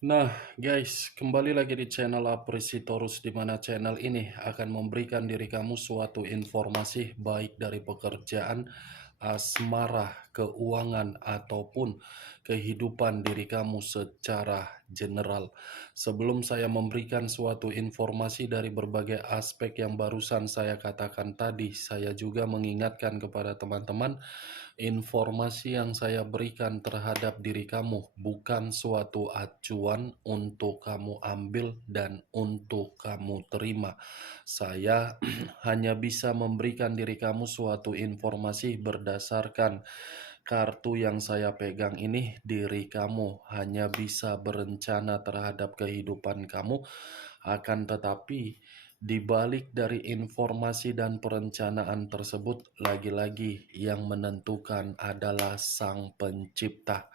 Nah, guys, kembali lagi di channel Apresitorus, di mana channel ini akan memberikan diri kamu suatu informasi baik dari pekerjaan, asmara, keuangan, ataupun kehidupan diri kamu secara general. Sebelum saya memberikan suatu informasi dari berbagai aspek yang barusan saya katakan tadi, saya juga mengingatkan kepada teman-teman. Informasi yang saya berikan terhadap diri kamu bukan suatu acuan untuk kamu ambil dan untuk kamu terima. Saya hanya bisa memberikan diri kamu suatu informasi berdasarkan kartu yang saya pegang ini. Diri kamu hanya bisa berencana terhadap kehidupan kamu, akan tetapi di balik dari informasi dan perencanaan tersebut, lagi-lagi yang menentukan adalah Sang Pencipta.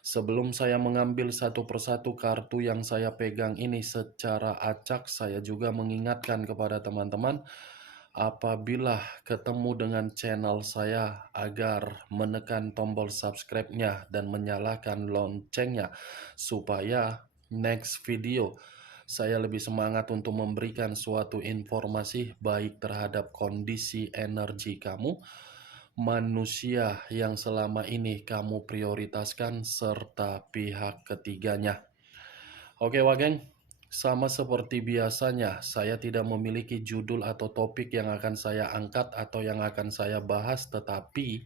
Sebelum saya mengambil satu persatu kartu yang saya pegang ini secara acak, saya juga mengingatkan kepada teman-teman, apabila ketemu dengan channel saya, agar menekan tombol subscribe-nya dan menyalakan loncengnya, supaya next video saya lebih semangat untuk memberikan suatu informasi baik terhadap kondisi energi kamu, manusia yang selama ini kamu prioritaskan, serta pihak ketiganya. Oke, Wagen, sama seperti biasanya, saya tidak memiliki judul atau topik yang akan saya angkat atau yang akan saya bahas, tetapi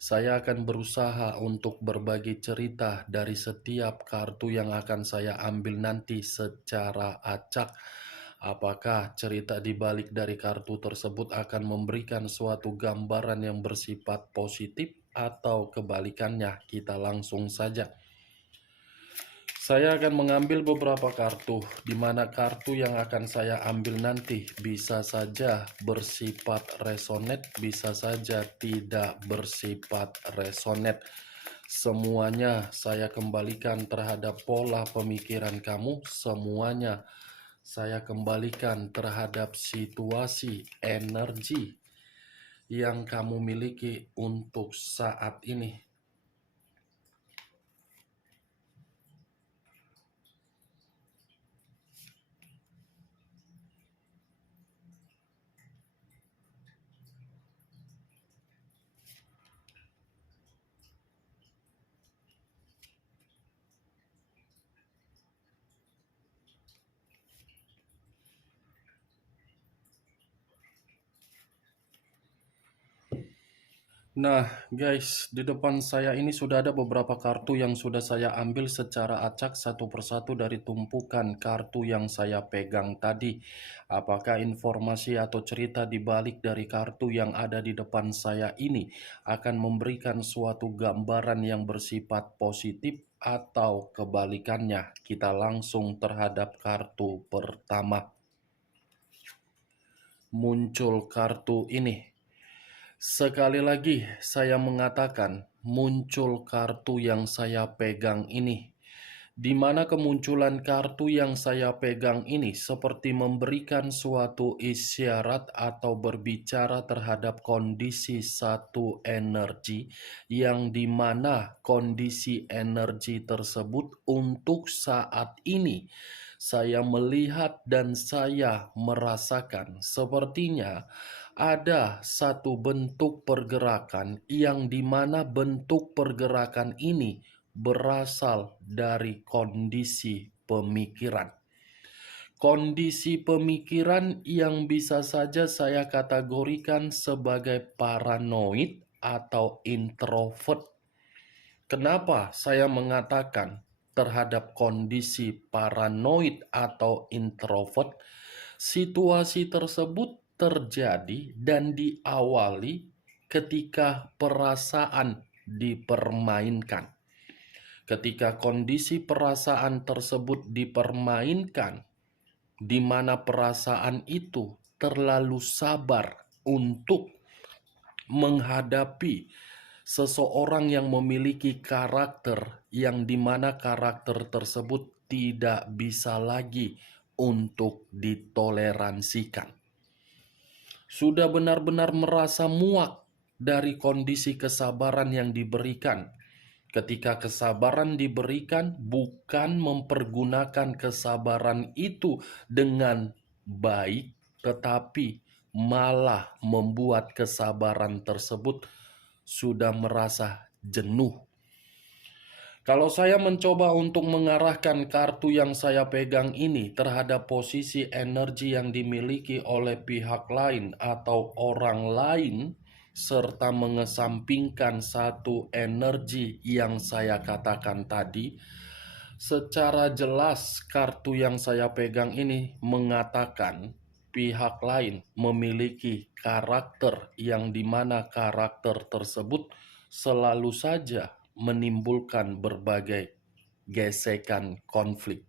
saya akan berusaha untuk berbagi cerita dari setiap kartu yang akan saya ambil nanti secara acak. Apakah cerita di balik dari kartu tersebut akan memberikan suatu gambaran yang bersifat positif atau kebalikannya? Kita langsung saja. Saya akan mengambil beberapa kartu, di mana kartu yang akan saya ambil nanti bisa saja bersifat resonate, bisa saja tidak bersifat resonate. Semuanya saya kembalikan terhadap pola pemikiran kamu, semuanya saya kembalikan terhadap situasi energi yang kamu miliki untuk saat ini. Nah, guys, di depan saya ini sudah ada beberapa kartu yang sudah saya ambil secara acak satu persatu dari tumpukan kartu yang saya pegang tadi. Apakah informasi atau cerita di balik dari kartu yang ada di depan saya ini akan memberikan suatu gambaran yang bersifat positif atau kebalikannya? Kita langsung terhadap kartu pertama. Muncul kartu ini. Sekali lagi saya mengatakan, muncul kartu yang saya pegang ini, di mana kemunculan kartu yang saya pegang ini seperti memberikan suatu isyarat atau berbicara terhadap kondisi satu energi, yang dimana kondisi energi tersebut untuk saat ini saya melihat dan saya merasakan sepertinya ada satu bentuk pergerakan, yang dimana bentuk pergerakan ini berasal dari kondisi pemikiran. Kondisi pemikiran yang bisa saja saya kategorikan sebagai paranoid atau introvert. Kenapa saya mengatakan terhadap kondisi paranoid atau introvert? Situasi tersebut terjadi dan diawali ketika perasaan dipermainkan. Ketika kondisi perasaan tersebut dipermainkan, di mana perasaan itu terlalu sabar untuk menghadapi seseorang yang memiliki karakter, yang dimana karakter tersebut tidak bisa lagi untuk ditoleransikan. Sudah benar-benar merasa muak dari kondisi kesabaran yang diberikan, Ketika kesabaran diberikan, bukan mempergunakan kesabaran itu dengan baik, tetapi malah membuat kesabaran tersebut sudah merasa jenuh. Kalau saya mencoba untuk mengarahkan kartu yang saya pegang ini terhadap posisi energi yang dimiliki oleh pihak lain atau orang lain, serta mengesampingkan satu energi yang saya katakan tadi, secara jelas kartu yang saya pegang ini mengatakan pihak lain memiliki karakter yang dimana karakter tersebut selalu saja menimbulkan berbagai gesekan konflik.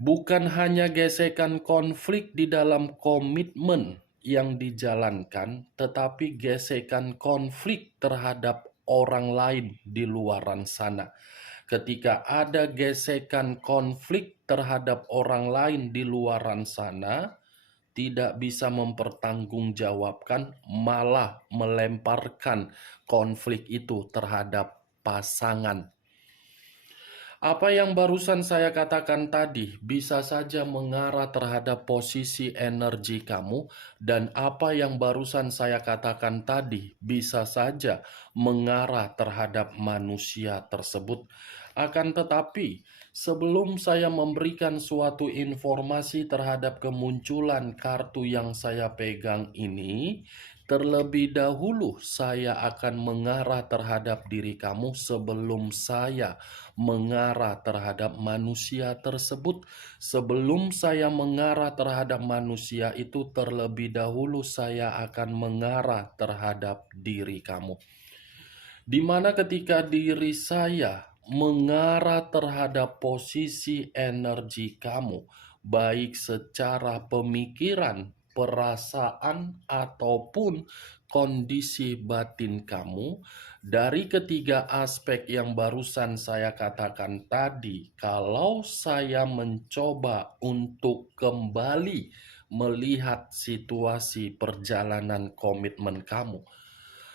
Bukan hanya gesekan konflik di dalam komitmen yang dijalankan, tetapi gesekan konflik terhadap orang lain di luaran sana. Ketika ada gesekan konflik terhadap orang lain di luaran sana, tidak bisa mempertanggungjawabkan, malah melemparkan konflik itu terhadap pasangan. Apa yang barusan saya katakan tadi bisa saja mengarah terhadap posisi energi kamu, dan apa yang barusan saya katakan tadi bisa saja mengarah terhadap manusia tersebut. Akan tetapi, sebelum saya memberikan suatu informasi terhadap kemunculan kartu yang saya pegang ini, terlebih dahulu saya akan mengarah terhadap diri kamu sebelum saya mengarah terhadap manusia tersebut. Sebelum saya mengarah terhadap manusia itu, terlebih dahulu saya akan mengarah terhadap diri kamu. Di mana ketika diri saya mengarah terhadap posisi energi kamu, baik secara pemikiran, perasaan, ataupun kondisi batin kamu, dari ketiga aspek yang barusan saya katakan tadi, kalau saya mencoba untuk kembali melihat situasi perjalanan komitmen kamu,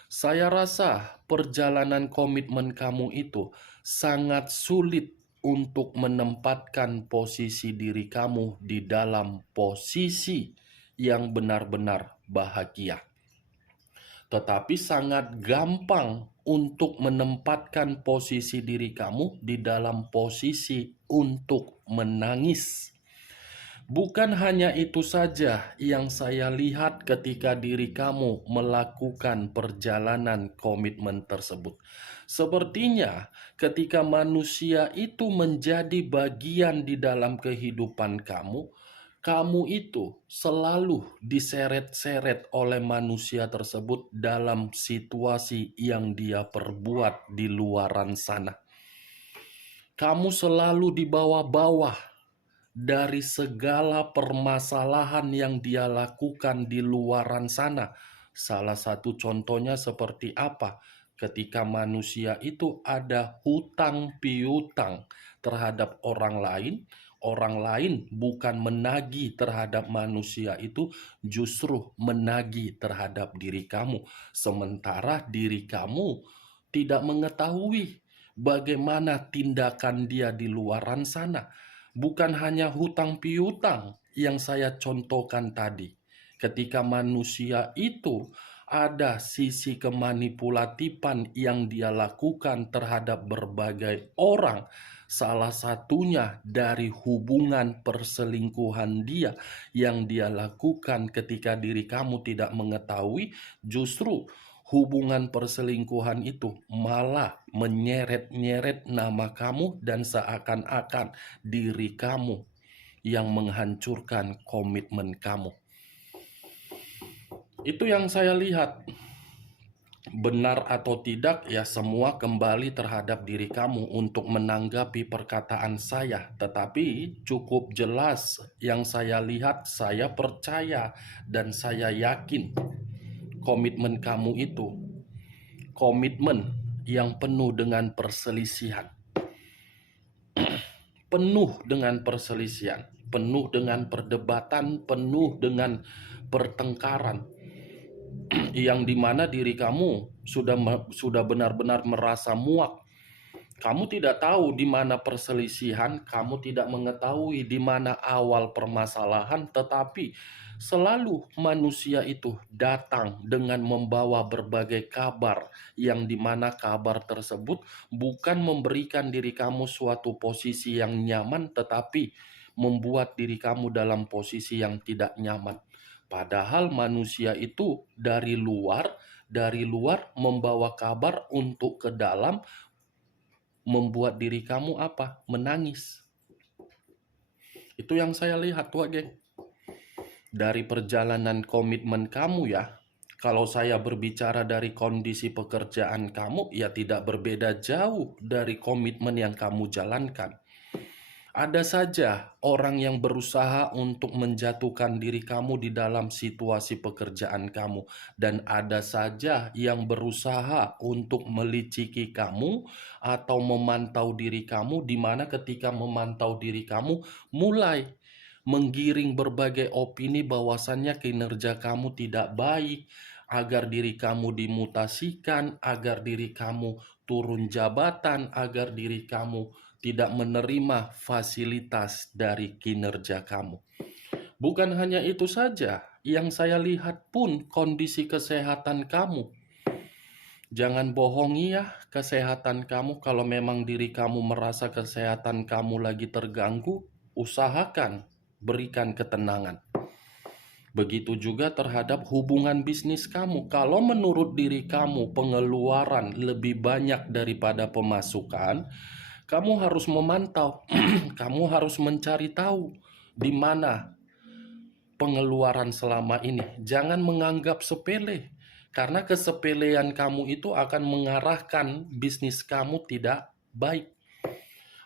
saya rasa perjalanan komitmen kamu itu sangat sulit untuk menempatkan posisi diri kamu di dalam posisi yang benar-benar bahagia. Tetapi sangat gampang untuk menempatkan posisi diri kamu di dalam posisi untuk menangis. Bukan hanya itu saja yang saya lihat ketika diri kamu melakukan perjalanan komitmen tersebut. Sepertinya ketika manusia itu menjadi bagian di dalam kehidupan kamu, kamu itu selalu diseret-seret oleh manusia tersebut dalam situasi yang dia perbuat di luaran sana. Kamu selalu dibawa-bawa dari segala permasalahan yang dia lakukan di luaran sana. Salah satu contohnya seperti apa? Ketika manusia itu ada hutang piutang terhadap orang lain bukan menagih terhadap manusia itu, justru menagih terhadap diri kamu. Sementara diri kamu tidak mengetahui bagaimana tindakan dia di luaran sana. Bukan hanya hutang piutang yang saya contohkan tadi. Ketika manusia itu ada sisi kemanipulatifan yang dia lakukan terhadap berbagai orang, salah satunya dari hubungan perselingkuhan dia yang dia lakukan ketika diri kamu tidak mengetahui, justru hubungan perselingkuhan itu malah menyeret-nyeret nama kamu dan seakan-akan diri kamu yang menghancurkan komitmen kamu. Itu yang saya lihat. Benar atau tidak, ya semua kembali terhadap diri kamu untuk menanggapi perkataan saya. Tetapi cukup jelas yang saya lihat, saya percaya dan saya yakin komitmen kamu itu komitmen yang penuh dengan perselisihan. Penuh dengan perselisihan, penuh dengan perdebatan, penuh dengan pertengkaran. Yang dimana diri kamu sudah benar-benar merasa muak Kamu tidak tahu di mana perselisihan, kamu tidak mengetahui di mana awal permasalahan, tetapi selalu manusia itu datang dengan membawa berbagai kabar, yang di mana kabar tersebut bukan memberikan diri kamu suatu posisi yang nyaman, tetapi membuat diri kamu dalam posisi yang tidak nyaman. Padahal manusia itu dari luar membawa kabar untuk ke dalam, membuat diri kamu apa? Menangis. Itu yang saya lihat tuh, geng. Dari perjalanan komitmen kamu ya. Kalau saya berbicara dari kondisi pekerjaan kamu, ya tidak berbeda jauh dari komitmen yang kamu jalankan. Ada saja orang yang berusaha untuk menjatuhkan diri kamu di dalam situasi pekerjaan kamu, dan ada saja yang berusaha untuk meliciki kamu atau memantau diri kamu, di mana ketika memantau diri kamu mulai menggiring berbagai opini bahwasannya kinerja kamu tidak baik, agar diri kamu dimutasikan, agar diri kamu turun jabatan, agar diri kamu tidak menerima fasilitas dari kinerja kamu. Bukan hanya itu saja, yang saya lihat pun kondisi kesehatan kamu. Jangan bohongi ya kesehatan kamu. Kalau memang diri kamu merasa kesehatan kamu lagi terganggu, usahakan berikan ketenangan. Begitu juga terhadap hubungan bisnis kamu. Kalau menurut diri kamu pengeluaran lebih banyak daripada pemasukan, kamu harus memantau, kamu harus mencari tahu di mana pengeluaran selama ini. Jangan menganggap sepele, karena kesepelean kamu itu akan mengarahkan bisnis kamu tidak baik.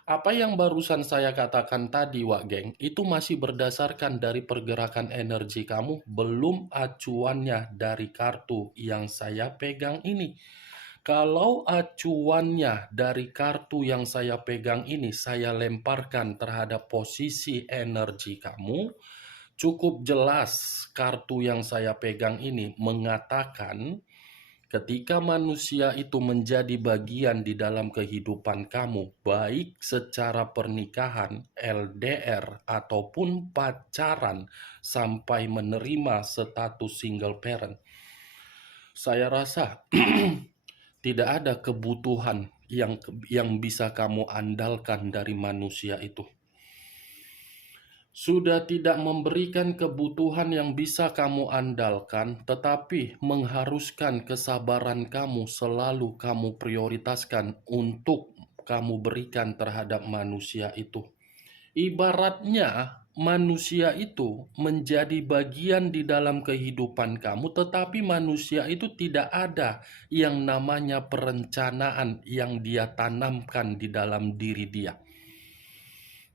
Apa yang barusan saya katakan tadi, Wak Geng, itu masih berdasarkan dari pergerakan energi kamu, belum acuannya dari kartu yang saya pegang ini. Kalau acuannya dari kartu yang saya pegang ini, saya lemparkan terhadap posisi energi kamu, cukup jelas kartu yang saya pegang ini mengatakan ketika manusia itu menjadi bagian di dalam kehidupan kamu, baik secara pernikahan, LDR, ataupun pacaran, sampai menerima status single parent, saya rasa tidak ada kebutuhan yang bisa kamu andalkan dari manusia itu. Sudah tidak memberikan kebutuhan yang bisa kamu andalkan, tetapi mengharuskan kesabaran kamu selalu kamu prioritaskan untuk kamu berikan terhadap manusia itu. Ibaratnya manusia itu menjadi bagian di dalam kehidupan kamu, tetapi manusia itu tidak ada yang namanya perencanaan yang dia tanamkan di dalam diri dia.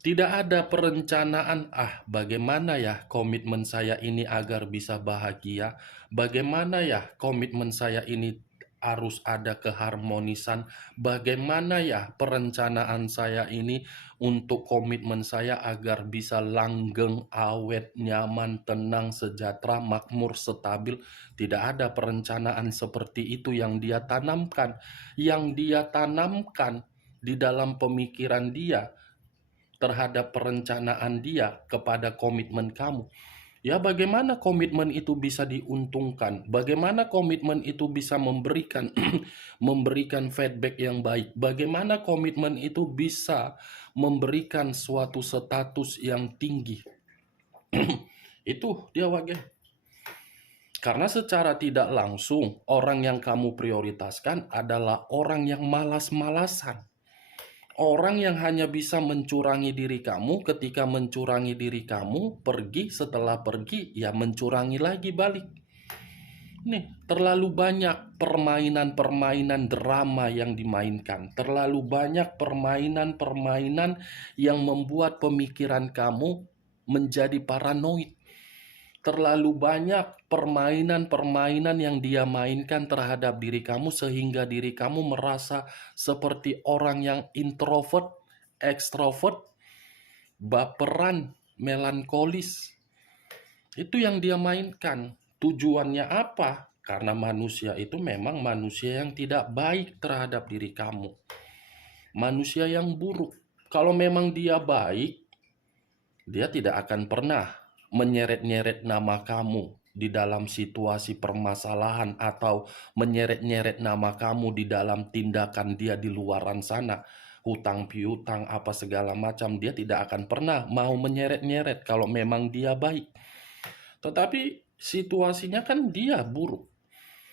Tidak ada perencanaan, bagaimana ya komitmen saya ini agar bisa bahagia? Bagaimana ya komitmen saya ini harus ada keharmonisan? Bagaimana ya perencanaan saya ini untuk komitmen saya agar bisa langgeng, awet, nyaman, tenang, sejahtera, makmur, stabil? Tidak ada perencanaan seperti itu yang dia tanamkan. Yang dia tanamkan di dalam pemikiran dia terhadap perencanaan dia kepada komitmen kamu. Ya, bagaimana komitmen itu bisa diuntungkan? Bagaimana komitmen itu bisa memberikan memberikan feedback yang baik? Bagaimana komitmen itu bisa memberikan suatu status yang tinggi? Itu dia, Wage. Karena secara tidak langsung orang yang kamu prioritaskan adalah orang yang malas-malasan. Orang yang hanya bisa mencurangi diri kamu, ketika mencurangi diri kamu, pergi, setelah pergi, ya mencurangi lagi balik. Nih, terlalu banyak permainan-permainan drama yang dimainkan. Terlalu banyak permainan-permainan yang membuat pemikiran kamu menjadi paranoid. Terlalu banyak permainan-permainan yang dia mainkan terhadap diri kamu sehingga diri kamu merasa seperti orang yang introvert, ekstrovert, baperan, melankolis. Itu yang dia mainkan. Tujuannya apa? Karena manusia itu memang manusia yang tidak baik terhadap diri kamu. manusia yang buruk. Kalau memang dia baik, dia tidak akan pernah menyeret-nyeret nama kamu di dalam situasi permasalahan atau menyeret-nyeret nama kamu di dalam tindakan dia di luaran sana. Hutang piutang apa segala macam, dia tidak akan pernah mau menyeret-nyeret kalau memang dia baik. Tetapi situasinya kan dia buruk.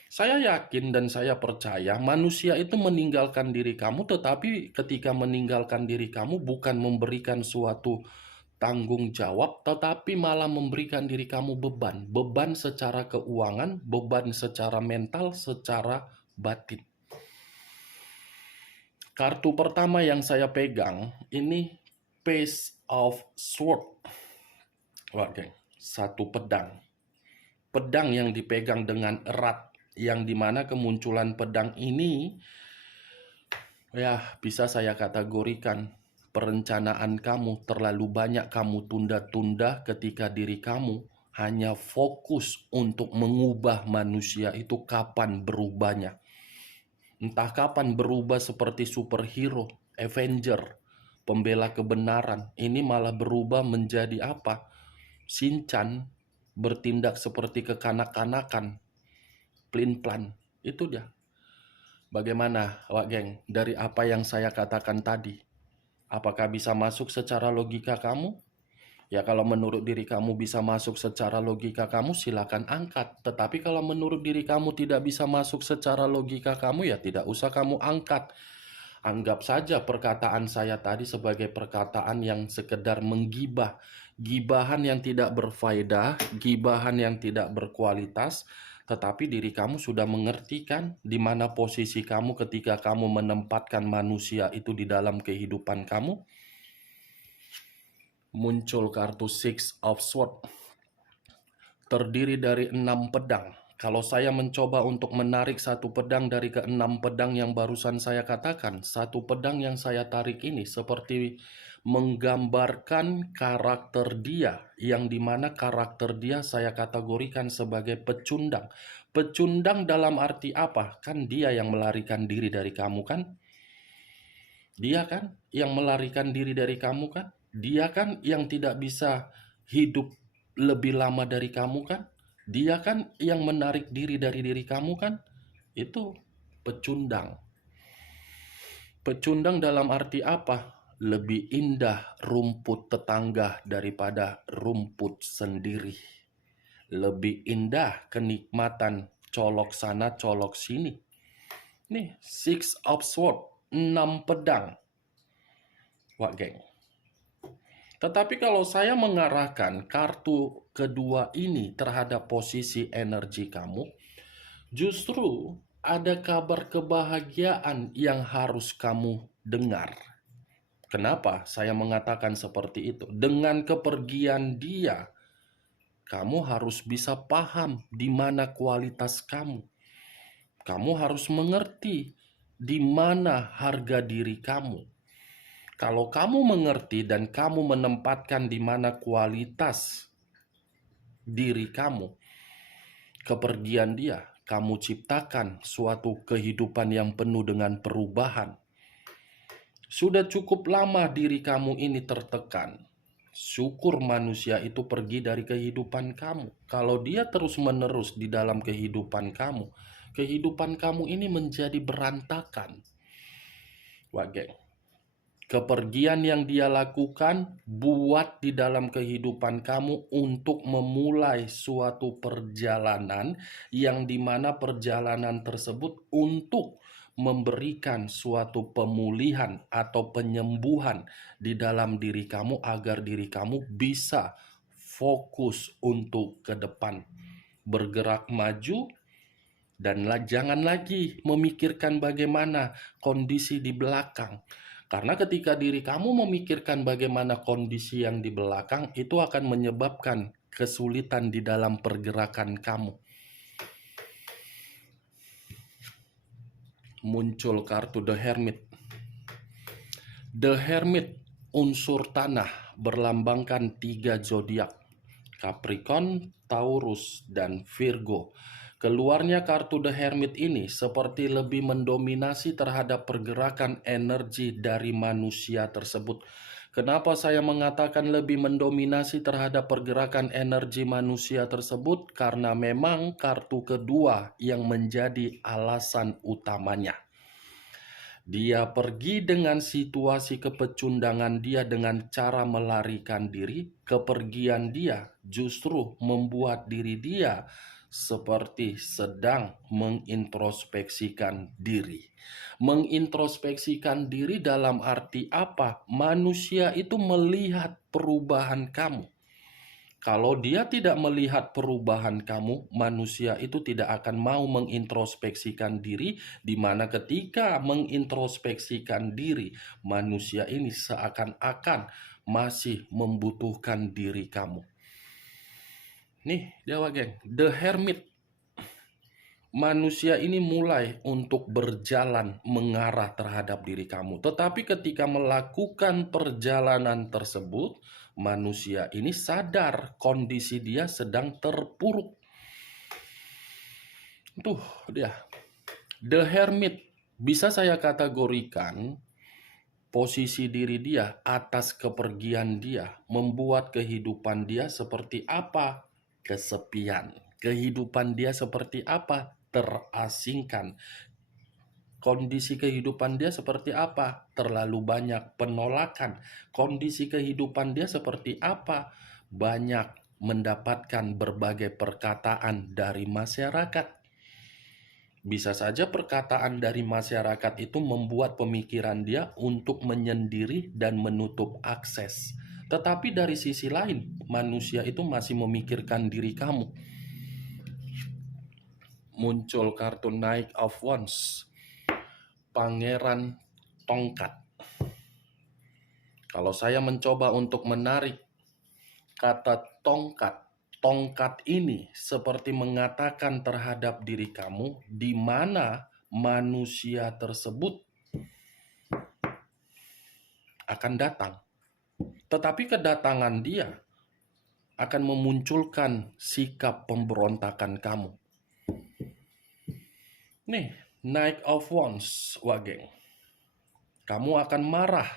Saya yakin dan saya percaya manusia itu meninggalkan diri kamu, tetapi ketika meninggalkan diri kamu bukan memberikan suatu tanggung jawab, tetapi malah memberikan diri kamu beban. Beban secara keuangan, beban secara mental, secara batin. Kartu pertama yang saya pegang ini Page of Sword. Oke, satu pedang. Pedang yang dipegang dengan erat, yang dimana kemunculan pedang ini ya bisa saya kategorikan perencanaan kamu terlalu banyak kamu tunda-tunda ketika diri kamu hanya fokus untuk mengubah manusia itu kapan berubahnya. Entah kapan berubah seperti superhero, Avenger, pembela kebenaran. Ini malah berubah menjadi apa? Shinchan, bertindak seperti kekanak-kanakan, plin-plan. Itu dia. Bagaimana, Wak Geng, dari apa yang saya katakan tadi? Apakah bisa masuk secara logika kamu? Ya kalau menurut diri kamu bisa masuk secara logika kamu, silakan angkat. Tetapi kalau menurut diri kamu tidak bisa masuk secara logika kamu, ya tidak usah kamu angkat. Anggap saja perkataan saya tadi sebagai perkataan yang sekedar menggibah. Gibahan yang tidak berfaedah, gibahan yang tidak berkualitas, tetapi diri kamu sudah mengerti kan di mana posisi kamu ketika kamu menempatkan manusia itu di dalam kehidupan kamu. Muncul kartu Six of Swords, terdiri dari 6 pedang. Kalau saya mencoba untuk menarik satu pedang dari ke-6 pedang yang barusan saya katakan, satu pedang yang saya tarik ini seperti menggambarkan karakter dia, yang dimana karakter dia saya kategorikan sebagai pecundang. Pecundang dalam arti apa? Kan dia yang melarikan diri dari kamu kan? Dia kan yang melarikan diri dari kamu kan? Dia kan yang tidak bisa hidup lebih lama dari kamu kan? Dia kan yang menarik diri dari diri kamu kan? Itu pecundang. Pecundang dalam arti apa? Lebih indah rumput tetangga daripada rumput sendiri. Lebih indah kenikmatan colok sana colok sini. Nih, Six of Swords, 6 pedang. Wak Geng. Tetapi kalau saya mengarahkan kartu kedua ini terhadap posisi energi kamu, justru ada kabar kebahagiaan yang harus kamu dengar. Kenapa saya mengatakan seperti itu? Dengan kepergian dia, kamu harus bisa paham di mana kualitas kamu. Kamu harus mengerti di mana harga diri kamu. Kalau kamu mengerti dan kamu menempatkan di mana kualitas diri kamu, kepergian dia, kamu ciptakan suatu kehidupan yang penuh dengan perubahan. Sudah cukup lama diri kamu ini tertekan. Syukur manusia itu pergi dari kehidupan kamu. Kalau dia terus-menerus di dalam kehidupan kamu ini menjadi berantakan. Wah, geng. Kepergian yang dia lakukan buat di dalam kehidupan kamu untuk memulai suatu perjalanan yang dimana perjalanan tersebut untuk memberikan suatu pemulihan atau penyembuhan di dalam diri kamu agar diri kamu bisa fokus untuk ke depan, bergerak maju, dan jangan lagi memikirkan bagaimana kondisi di belakang. Karena ketika diri kamu memikirkan bagaimana kondisi yang di belakang, itu akan menyebabkan kesulitan di dalam pergerakan kamu. Muncul kartu The Hermit. The Hermit, unsur tanah, berlambangkan 3 zodiak: Capricorn, Taurus, dan Virgo. Keluarnya kartu The Hermit ini seperti lebih mendominasi terhadap pergerakan energi dari manusia tersebut. Kenapa saya mengatakan lebih mendominasi terhadap pergerakan energi manusia tersebut? Karena memang kartu kedua yang menjadi alasan utamanya. Dia pergi dengan situasi kepecundangan dia dengan cara melarikan diri. Kepergian dia justru membuat diri dia seperti sedang mengintrospeksikan diri. Mengintrospeksikan diri dalam arti apa? Manusia itu melihat perubahan kamu. Kalau dia tidak melihat perubahan kamu, manusia itu tidak akan mau mengintrospeksikan diri, di mana ketika mengintrospeksikan diri, manusia ini seakan-akan masih membutuhkan diri kamu. Nih, Dewa Geng, The Hermit. Manusia ini mulai untuk berjalan mengarah terhadap diri kamu. Tetapi ketika melakukan perjalanan tersebut, manusia ini sadar kondisi dia sedang terpuruk. Tuh dia. The Hermit bisa saya kategorikan posisi diri dia atas kepergian dia membuat kehidupan dia seperti apa? Kesepian. Kehidupan dia seperti apa? Terasingkan. Kondisi kehidupan dia seperti apa? Terlalu banyak penolakan. Kondisi kehidupan dia seperti apa? Banyak mendapatkan berbagai perkataan dari masyarakat. Bisa saja perkataan dari masyarakat itu membuat pemikiran dia untuk menyendiri dan menutup akses. Tetapi dari sisi lain, manusia itu masih memikirkan diri kamu. Muncul kartu Knight of Wands, Pangeran Tongkat. Kalau saya mencoba untuk menarik kata tongkat, tongkat ini seperti mengatakan terhadap diri kamu di mana manusia tersebut akan datang. Tetapi kedatangan dia akan memunculkan sikap pemberontakan kamu. Nih, Knight of Wands, Wageng. Kamu akan marah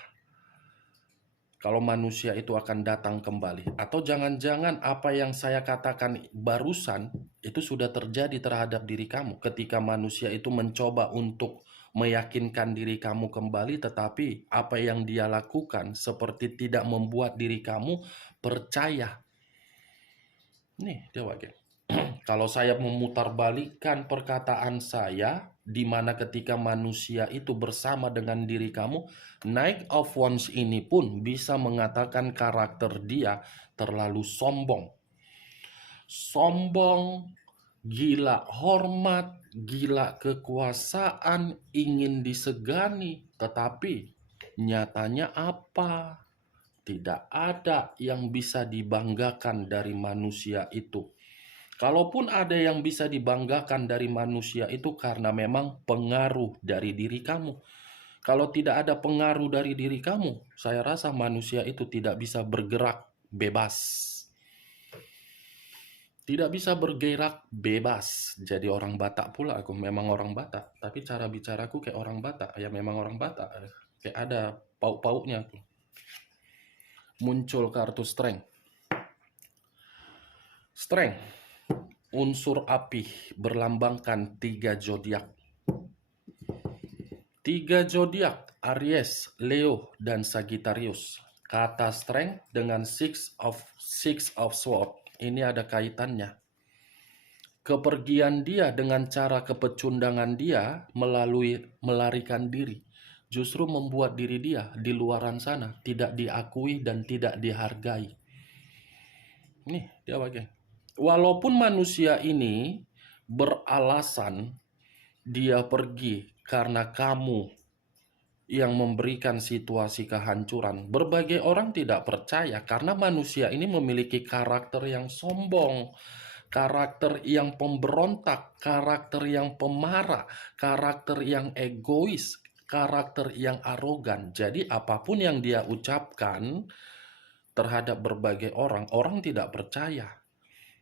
kalau manusia itu akan datang kembali. Atau jangan-jangan apa yang saya katakan barusan itu sudah terjadi terhadap diri kamu. Ketika manusia itu mencoba untuk meyakinkan diri kamu kembali, tetapi apa yang dia lakukan seperti tidak membuat diri kamu percaya. Nih, dia Wageng. Kalau saya memutarbalikkan perkataan saya, di mana ketika manusia itu bersama dengan diri kamu, Knight of Wands ini pun bisa mengatakan karakter dia terlalu sombong. Sombong, gila hormat, gila kekuasaan, ingin disegani. Tetapi nyatanya apa? Tidak ada yang bisa dibanggakan dari manusia itu. Kalaupun ada yang bisa dibanggakan dari manusia itu karena memang pengaruh dari diri kamu. Kalau tidak ada pengaruh dari diri kamu, saya rasa manusia itu tidak bisa bergerak bebas. Tidak bisa bergerak bebas. Jadi orang Batak pula aku, memang orang Batak. Tapi cara bicaraku kayak orang Batak. Ya memang orang Batak. Kayak ada pauk-pauknya aku. Muncul kartu Strength. Strength. Unsur api berlambangkan 3 zodiak. 3 zodiak, Aries, Leo, dan Sagittarius. Kata strength dengan six of sword ini ada kaitannya. Kepergian dia dengan cara kepecundangan dia melalui melarikan diri justru membuat diri dia di luaran sana tidak diakui dan tidak dihargai. Nih, dia bagian. Walaupun manusia ini beralasan dia pergi karena kamu yang memberikan situasi kehancuran, berbagai orang tidak percaya karena manusia ini memiliki karakter yang sombong, karakter yang pemberontak, karakter yang pemarah, karakter yang egois, karakter yang arogan. Jadi apapun yang dia ucapkan terhadap berbagai orang, orang tidak percaya.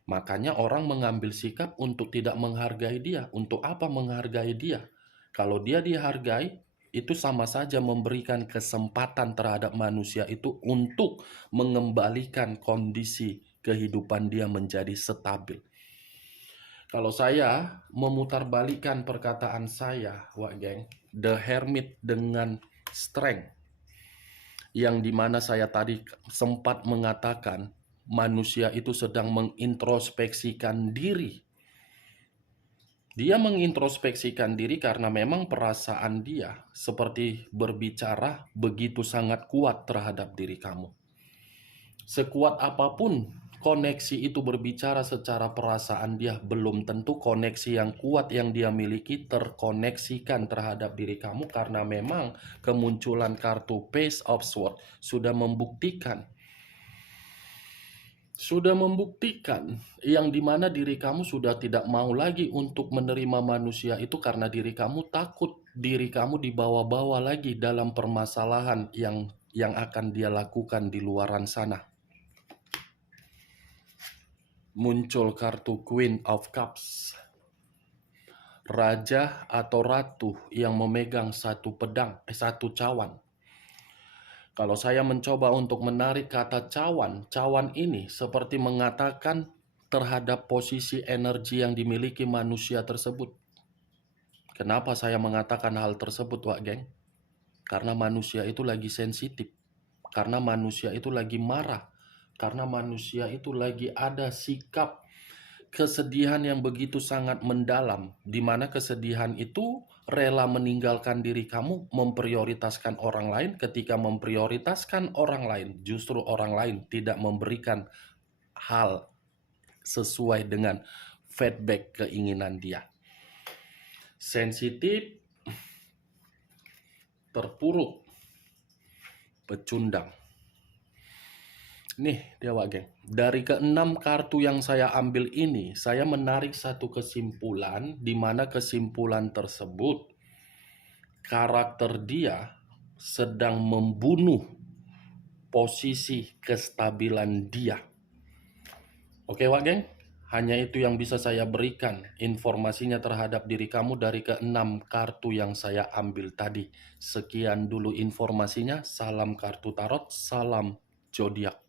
Makanya orang mengambil sikap untuk tidak menghargai dia. Untuk apa menghargai dia? Kalau dia dihargai, itu sama saja memberikan kesempatan terhadap manusia itu untuk mengembalikan kondisi kehidupan dia menjadi stabil. Kalau saya memutarbalikkan perkataan saya, Wak Geng, The Hermit dengan Strength, yang dimana saya tadi sempat mengatakan manusia itu sedang mengintrospeksikan diri. Dia mengintrospeksikan diri karena memang perasaan dia seperti berbicara begitu sangat kuat terhadap diri kamu. Sekuat apapun koneksi itu berbicara secara perasaan dia, belum tentu koneksi yang kuat yang dia miliki terkoneksikan terhadap diri kamu, karena memang kemunculan kartu Page of Swords sudah membuktikan yang dimana diri kamu sudah tidak mau lagi untuk menerima manusia itu karena diri kamu takut diri kamu dibawa-bawa lagi dalam permasalahan yang akan dia lakukan di luaran sana. Muncul kartu Queen of Cups, raja atau ratu yang memegang satu cawan. Kalau saya mencoba untuk menarik kata cawan, cawan ini seperti mengatakan terhadap posisi energi yang dimiliki manusia tersebut. Kenapa saya mengatakan hal tersebut, Wak Geng? Karena manusia itu lagi sensitif, karena manusia itu lagi marah, karena manusia itu lagi ada sikap kesedihan yang begitu sangat mendalam, di mana kesedihan itu rela meninggalkan diri kamu, memprioritaskan orang lain. Ketika memprioritaskan orang lain, justru orang lain tidak memberikan hal sesuai dengan feedback keinginan dia. Sensitif, terpuruk, pecundang. Nih dia, Wak Geng. Dari ke-6 kartu yang saya ambil ini, saya menarik satu kesimpulan, di mana kesimpulan tersebut karakter dia sedang membunuh posisi kestabilan dia. Oke, Wak Geng? Hanya itu yang bisa saya berikan informasinya terhadap diri kamu dari ke-6 kartu yang saya ambil tadi. Sekian dulu informasinya. Salam kartu tarot, salam zodiak.